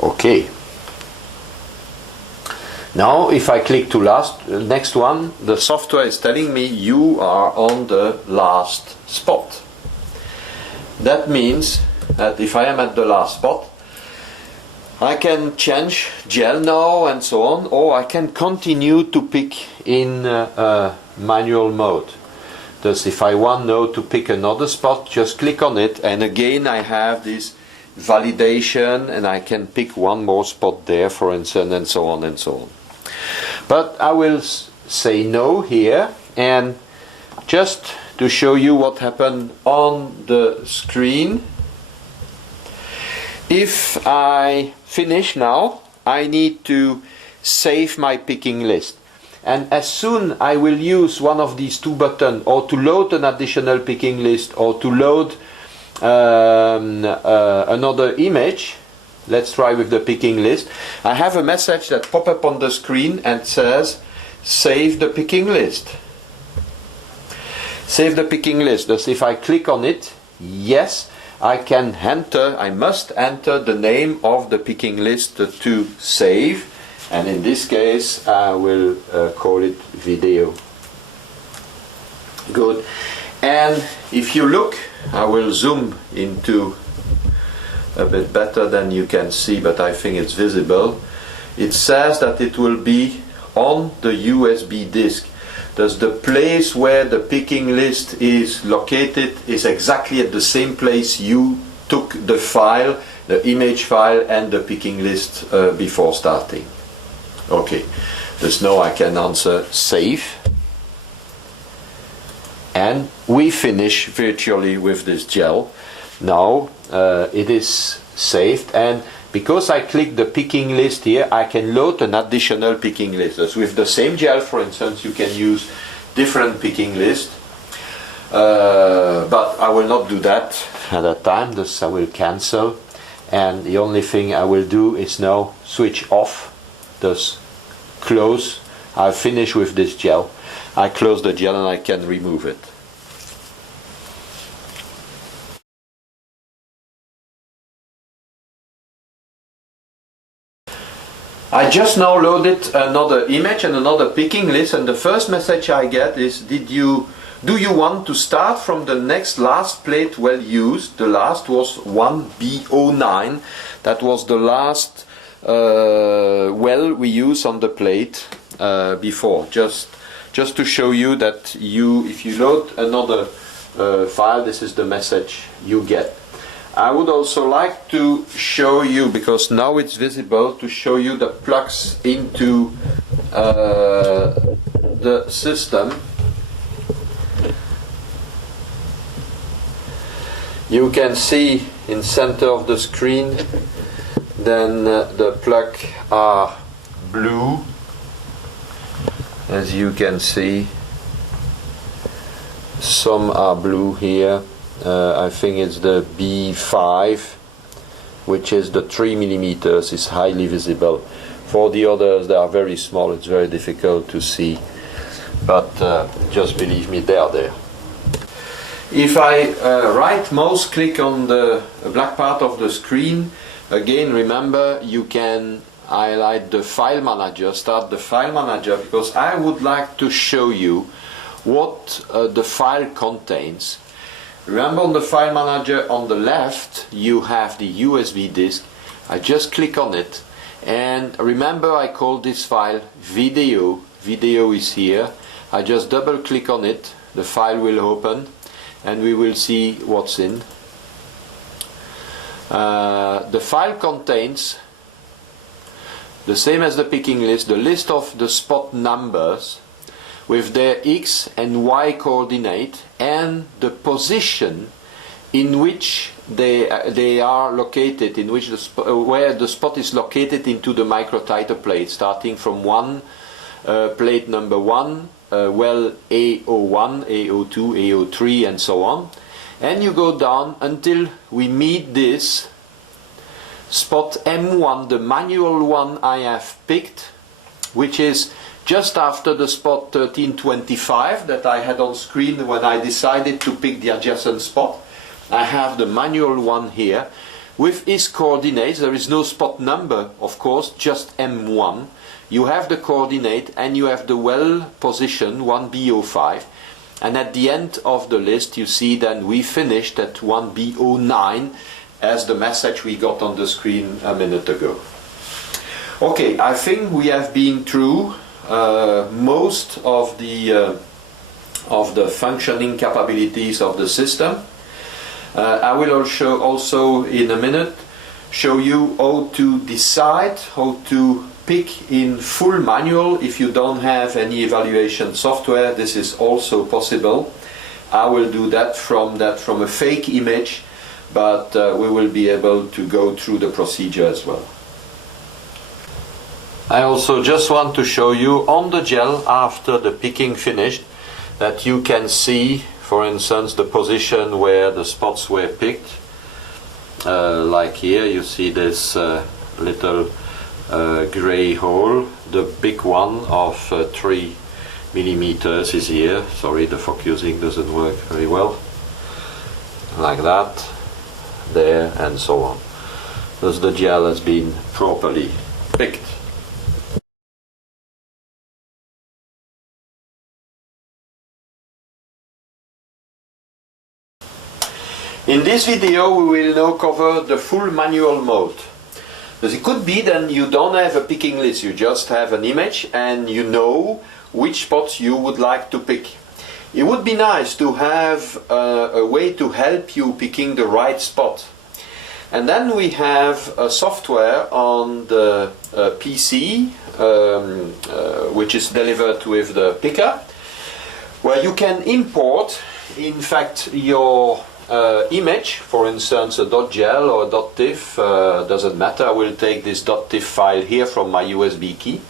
Okay. Now if I click to next one, the software is telling me you are on the last spot. That means that if I am at the last spot, I can change gel now and so on, or I can continue to pick in manual mode. Thus, if I want now to pick another spot, just click on it, and again I have this validation, and I can pick one more spot there, for instance, and so on and so on. But I will say no here, and just to show you what happened on the screen. If I finish now, I need to save my picking list. And as soon I will use one of these two buttons, or to load an additional picking list, or to load another image, let's try with the picking list, I have a message that pops up on the screen and says, save the picking list. Save the picking list. Thus, if I click on it, yes, I must enter the name of the picking list to save, and in this case I will call it video. Good. And if you look, I will zoom into a bit better than you can see, but I think it's visible. It says that it will be on the USB disk. Thus the place where the picking list is located is exactly at the same place you took the file, the image file and the picking list before starting. Okay, thus now I can answer save. And we finish virtually with this gel. Now it is saved, and because I click the picking list here, I can load an additional picking list. So with the same gel, for instance, you can use different picking list. But I will not do that at that time, thus I will cancel. And the only thing I will do is now switch off, thus close. I'll finish with this gel. I close the gel and I can remove it. I just now loaded another image and another picking list, and the first message I get is, do you want to start from the next last plate well used? The last was 1B09. That was the last well we used on the plate before. Just to show you that if you load another file, this is the message you get. I would also like to show you, because now it's visible, to show you the plugs into the system. You can see in center of the screen, then the plug are blue, as you can see. Some are blue here. I think it's the B5, which is the 3 millimeters, is highly visible. For the others, they are very small, it's very difficult to see, but just believe me, they are there. If I right mouse click on the black part of the screen, again remember you can highlight the file manager, start the file manager, because I would like to show you what the file contains. Remember, on the file manager on the left you have the USB disk. I just click on it, and remember I call this file video. Video is here. I just double click on it, the file will open, and we will see what's in. The file contains, the same as the picking list, the list of the spot numbers with their X and Y coordinate and the position in which they are located, in which where the spot is located into the microtiter plate, starting from plate number 1, well A01, A02, A03 and so on, and you go down until we meet this spot M1, the manual one I have picked, which is just after the spot 1325 that I had on screen when I decided to pick the adjacent spot. I have the manual one here. with his coordinates. There is no spot number, of course, just M1. You have the coordinate and you have the well position 1B05, and at the end of the list you see then we finished at 1B09 as the message we got on the screen a minute ago. Okay, I think we have been through most of the functioning capabilities of the system. I will also in a minute show you how to decide, how to pick in full manual if you don't have any evaluation software. This is also possible. I will do that from a fake image, but we will be able to go through the procedure as well. I also just want to show you on the gel after the picking finished that you can see, for instance, the position where the spots were picked. Like here you see this little gray hole. The big one of 3 millimeters is here. Sorry, the focusing doesn't work very well. Like that, there, and so on. Thus the gel has been properly picked. In this video we will now cover the full manual mode. Because it could be then you don't have a picking list, you just have an image and you know which spots you would like to pick. It would be nice to have a way to help you picking the right spot. And then we have a software on the PC which is delivered with the picker, where you can import in fact your image, for instance a .gel or a .tiff, doesn't matter. I will take this .tiff file here from my USB key.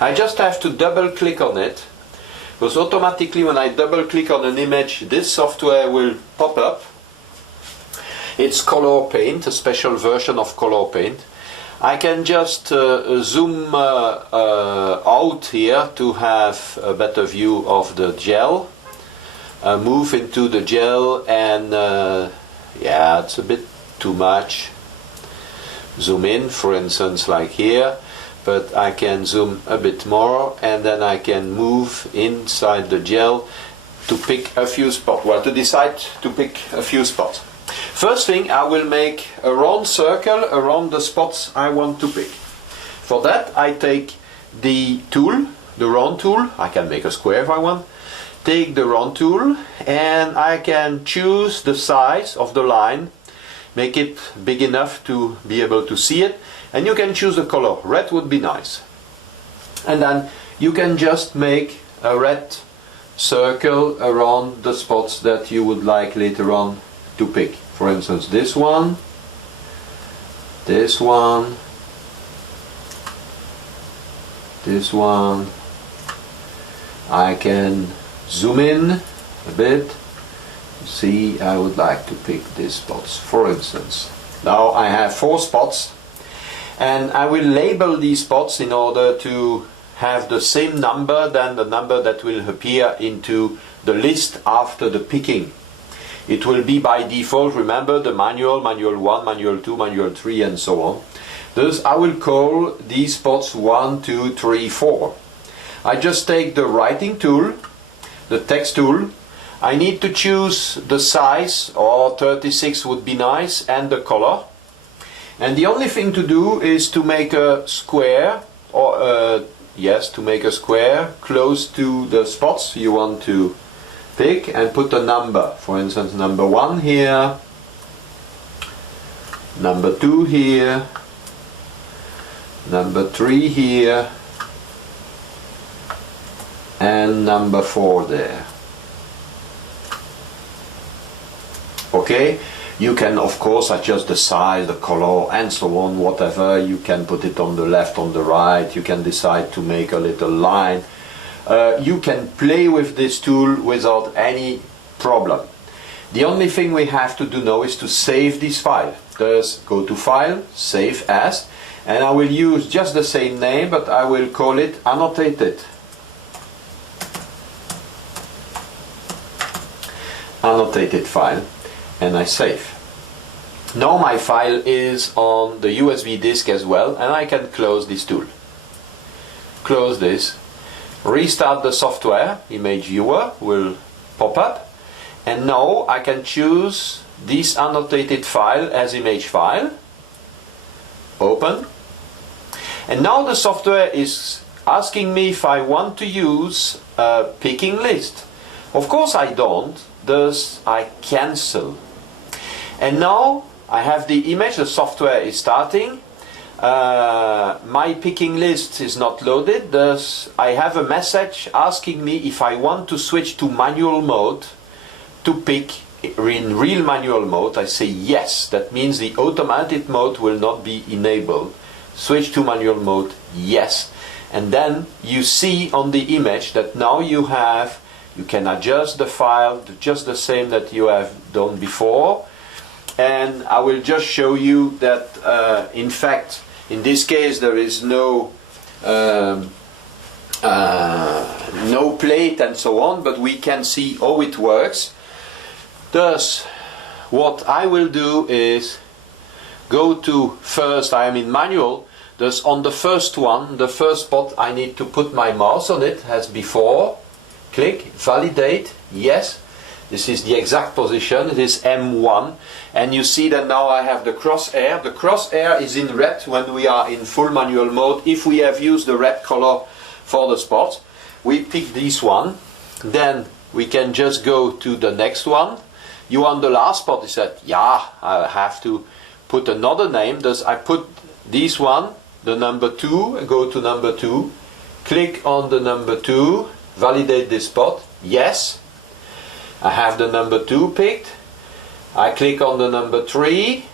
I just have to double click on it, because automatically when I double click on an image this software will pop up. It's Color Paint, a special version of Color Paint. I can just zoom out here to have a better view of the gel. Move into the gel and yeah, it's a bit too much. Zoom in, for instance, like here, but I can zoom a bit more and then I can move inside the gel to pick a few spots. Well, to decide to pick a few spots. First thing, I will make a round circle around the spots I want to pick. For that I take the tool, the round tool. I can make a square if I want. Take the round tool and I can choose the size of the line, make it big enough to be able to see it, and you can choose the color. Red would be nice. And then you can just make a red circle around the spots that you would like later on to pick. For instance, this one, this one, this one. I can zoom in a bit. See, I would like to pick these spots, for instance. Now I have 4 spots and I will label these spots in order to have the same number than the number that will appear into the list after the picking. It will be by default, remember, the manual, manual 1, manual 2, manual 3 and so on. Thus I will call these spots 1, 2, 3, 4. I just take the writing tool, the text tool. I need to choose the size, or 36 would be nice, and the color. And the only thing to do is to make a square, or yes, to make a square close to the spots you want to pick and put a number. For instance, number 1 here, number 2 here, number 3 here, and number 4 there. Okay, you can of course adjust the size, the color and so on, whatever. You can put it on the left, on the right. You can decide to make a little line. You can play with this tool without any problem. The only thing we have to do now is to save this file. Thus go to File, Save As, and I will use just the same name, but I will call it Annotated. Annotated file, and I save. Now my file is on the USB disk as well, and I can close this tool. Close this, restart the software, image viewer will pop up, and now I can choose this annotated file as image file, open, and now the software is asking me if I want to use a picking list. Of course I don't, thus I cancel. And now I have the image, the software is starting. My picking list is not loaded, thus I have a message asking me if I want to switch to manual mode to pick in real manual mode. I say yes. That means the automated mode will not be enabled. Switch to manual mode, yes. And then you see on the image that now you can adjust the file to just the same that you have done before. And I will just show you that in fact in this case there is no plate and so on, but we can see how it works. Thus what I will do is go to first, I am in manual, thus on the first one, the first spot, I need to put my mouse on it as before, click, validate, yes. This is the exact position, it is M1, and you see that now I have the crosshair. The crosshair is in red when we are in full manual mode. If we have used the red color for the spots, we pick this one, then we can just go to the next one. You on the last spot, you said, yeah, I have to put another name, thus I put this one, the number 2, and go to number 2, click on the number 2, validate this spot, yes. I have the number 2 picked. I click on the number 3,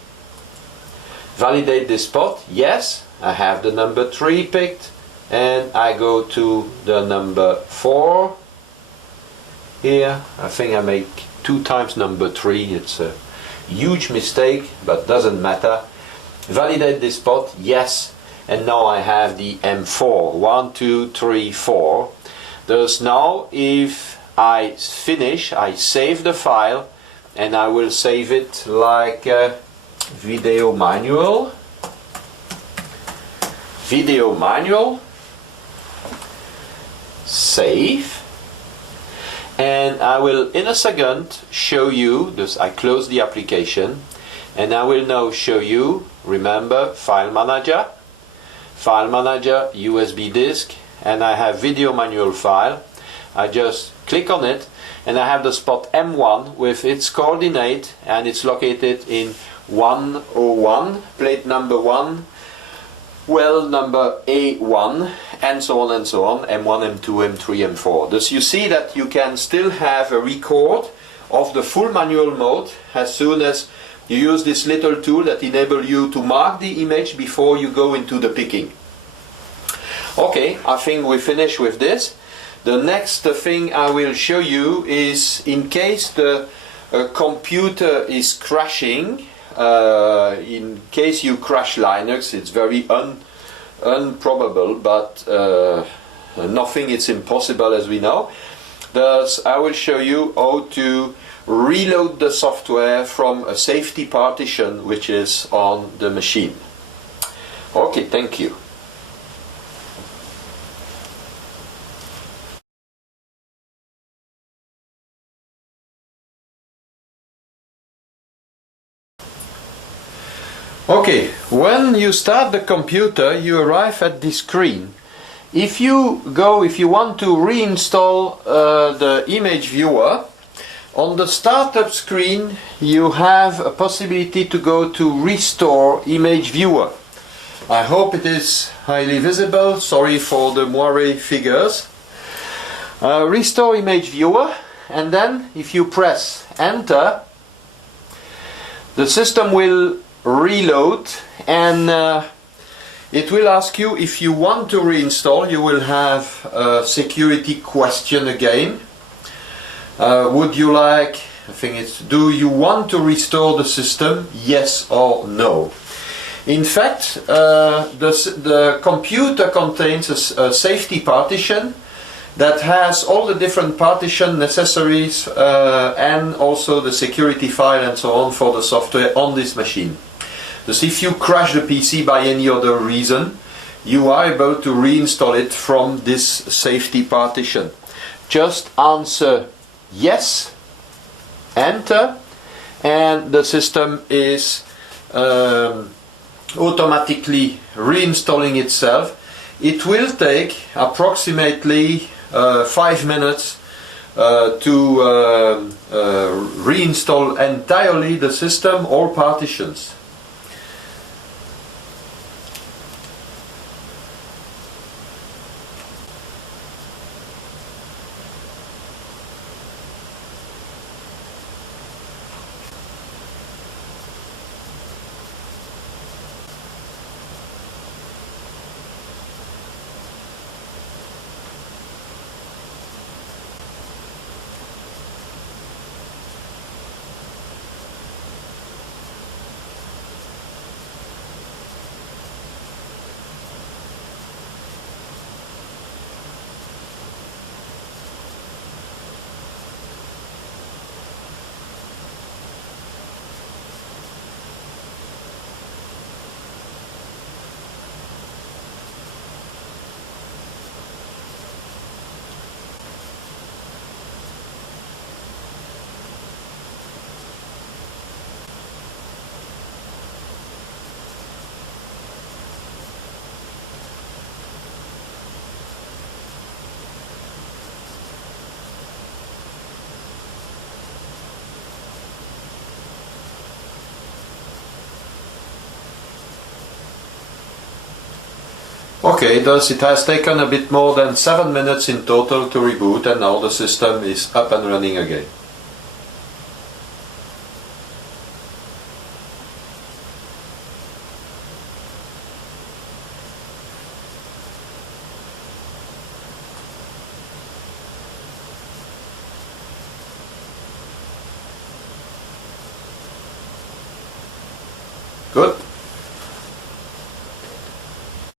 validate this spot, yes. I have the number 3 picked, and I go to the number 4. Here, I think I make 2 times number 3. It's a huge mistake, but doesn't matter. Validate this spot, yes. And now I have the M4. 1, 2, 3, 4. Thus now, if I finish, I save the file, and I will save it like video manual, save, and I will in a second show you, thus I close the application, and I will now show you, remember, file manager, USB disk, and I have video manual file. I just click on it, and I have the spot M1 with its coordinate, and it's located in 101, plate number 1, well number A1, and so on and so on, M1, M2, M3, M4. Thus you see that you can still have a record of the full manual mode as soon as you use this little tool that enables you to mark the image before you go into the picking. Okay, I think we finish with this. The next thing I will show you is in case the computer is crashing, in case you crash Linux, it's very unprobable, but nothing is impossible as we know. Thus I will show you how to reload the software from a safety partition which is on the machine. Okay, thank you. Okay, when you start the computer, you arrive at this screen. If you want to reinstall the image viewer, on the startup screen you have a possibility to go to restore image viewer. I hope it is highly visible, sorry for the moire figures. Restore image viewer, and then if you press enter, the system will reload, and it will ask you if you want to reinstall. You will have a security question again. Would you like, I think it's, do you want to restore the system, yes or no? In fact, the computer contains a safety partition that has all the different partition necessaries and also the security file and so on for the software on this machine. Thus if you crash the PC by any other reason, you are able to reinstall it from this safety partition. Just answer yes, enter, and the system is automatically reinstalling itself. It will take approximately 5 minutes to reinstall entirely the system, all partitions. Okay, thus it has taken a bit more than 7 minutes in total to reboot, and now the system is up and running again. Good.